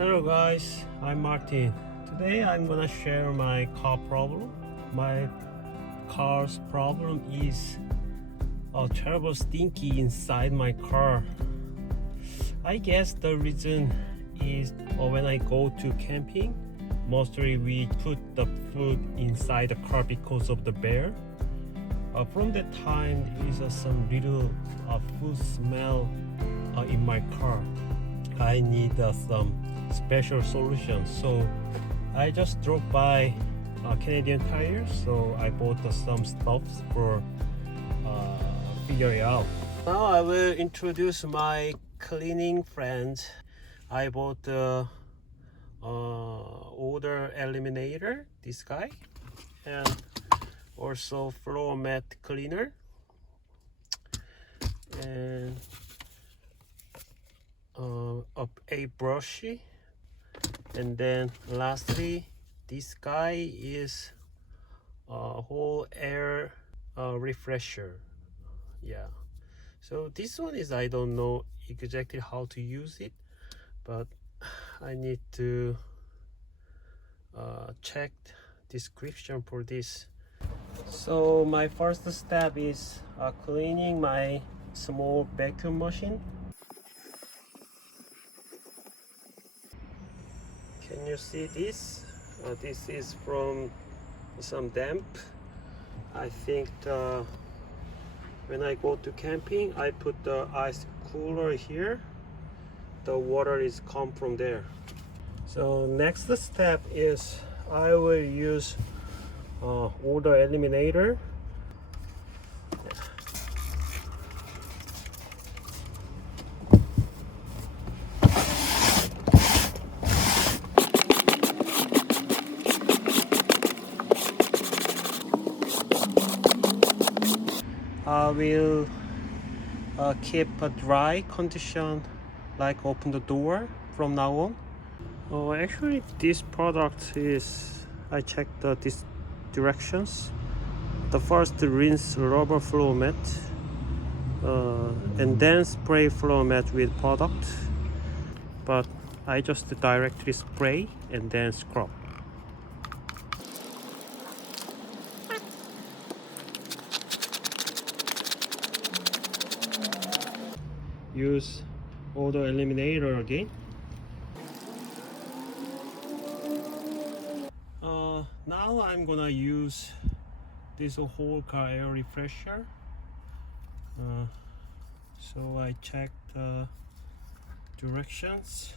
Hello guys, I'm Martin. Today I'm gonna share my car problem. My car's problem is a terrible stinky inside my car. I guess the reason is when I go to camping, mostly we put the food inside the car because of the bear. From that time, there is some little food smell in my car. I need some special solution, so I just drove by Canadian Tire, so I bought some stuff for figure it out. Now I will introduce my cleaning friend. I bought the odor eliminator, this guy, and also floor mat cleaner, and a brush, and then lastly this guy is a whole air refresher. Yeah, so this one is, I don't know exactly how to use it, but I need to check description for this. So my first step is cleaning my small vacuum machine. Can you see this? This is from some damp. I think when I go to camping, I put the ice cooler here. The water is come from there. So next step is I will use odor eliminator. I will keep a dry condition, like open the door from now on. Actually this product is, I checked these directions. The first rinse rubber floor mat, and then spray floor mat with product, but I just directly spray and then scrub. Use odor eliminator again. Now I'm gonna use this whole car air refresher. So I checked the directions.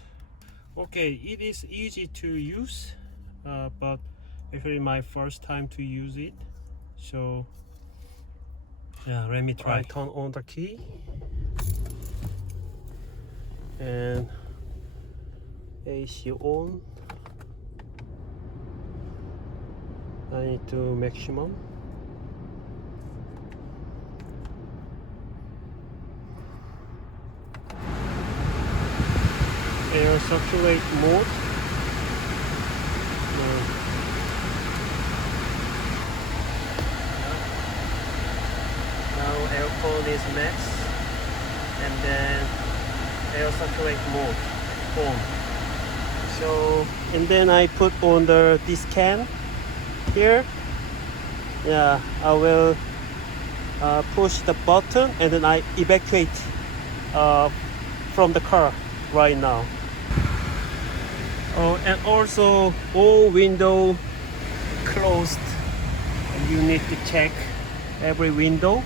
Okay, it is easy to use, but actually my first time to use it. So yeah, let me try. I turn on the key and AC on. I need to maximum. Air circulate mode. Now aircon is max, and then air circulate mode on. So, and then I put on this can here. Yeah, I will push the button and then I evacuate from the car right now. Oh, and also all window closed. You need to check every window.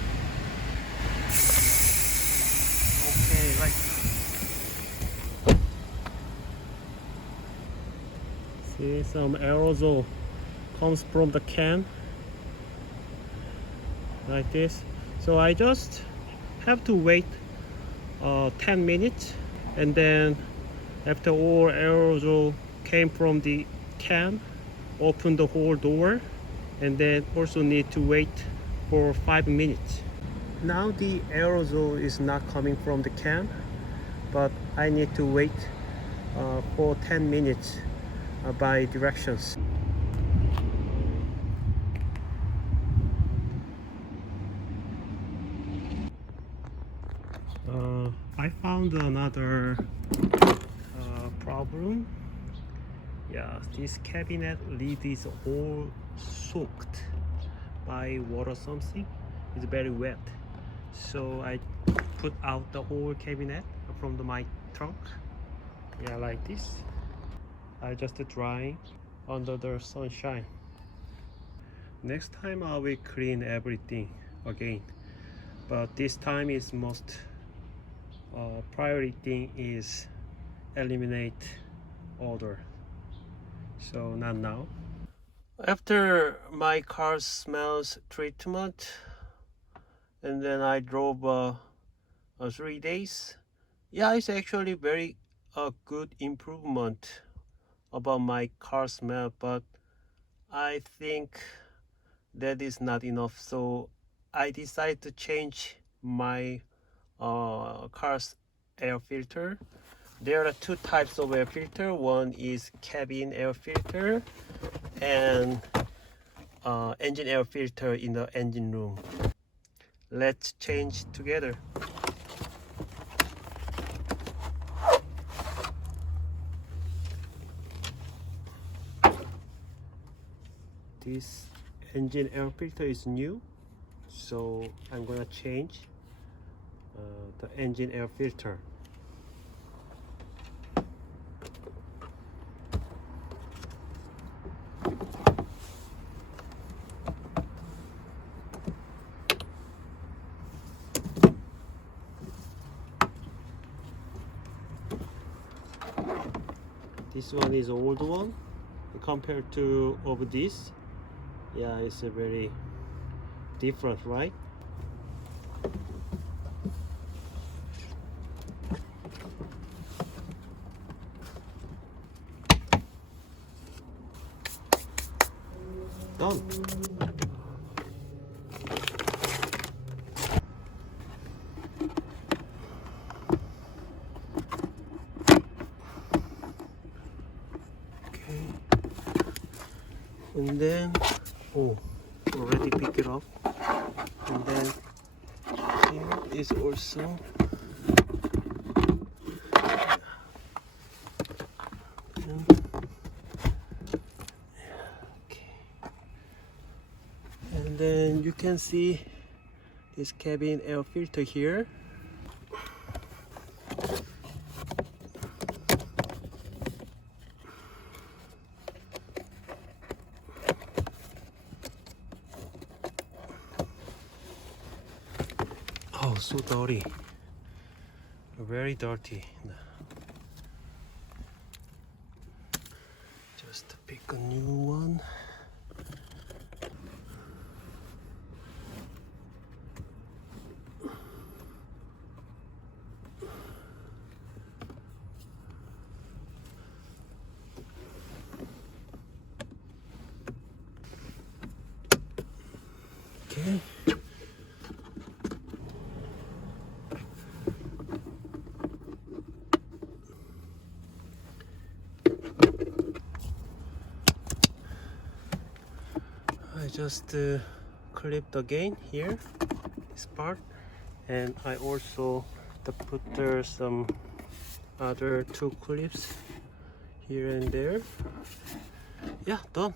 Okay, like see, some aerosol comes from the can like this. So I just have to wait 10 minutes, and then after all aerosol came from the can, open the whole door, and then also need to wait for 5 minutes. Now the aerosol is not coming from the can, but I need to wait for 10 minutes by directions. I found another problem. Yeah, this cabinet lid is all soaked by water something. It's very wet. So I put out the whole cabinet from my trunk. Yeah, like this. I just dry under the sunshine. Next time I will clean everything again. But this time is most priority thing is eliminate odor. So not now. After my car smells treatment, and then I drove 3 days. Yeah, it's actually very good improvement about my car smell, but I think that is not enough. So I decided to change my car's air filter. There are two types of air filter. One is cabin air filter and engine air filter in the engine room. Let's change together. This engine air filter is new, so I'm gonna change the engine air filter. This one is old one compared to over this. Yeah, it's a very different, right? Done. Okay. And then, oh, already pick it up. And then here is also and then you can see this cabin air filter here. Oh, so dirty. Very dirty. Just pick a new one. Okay. I just clipped again here, this part, and I also put there some other two clips here and there. Yeah, done.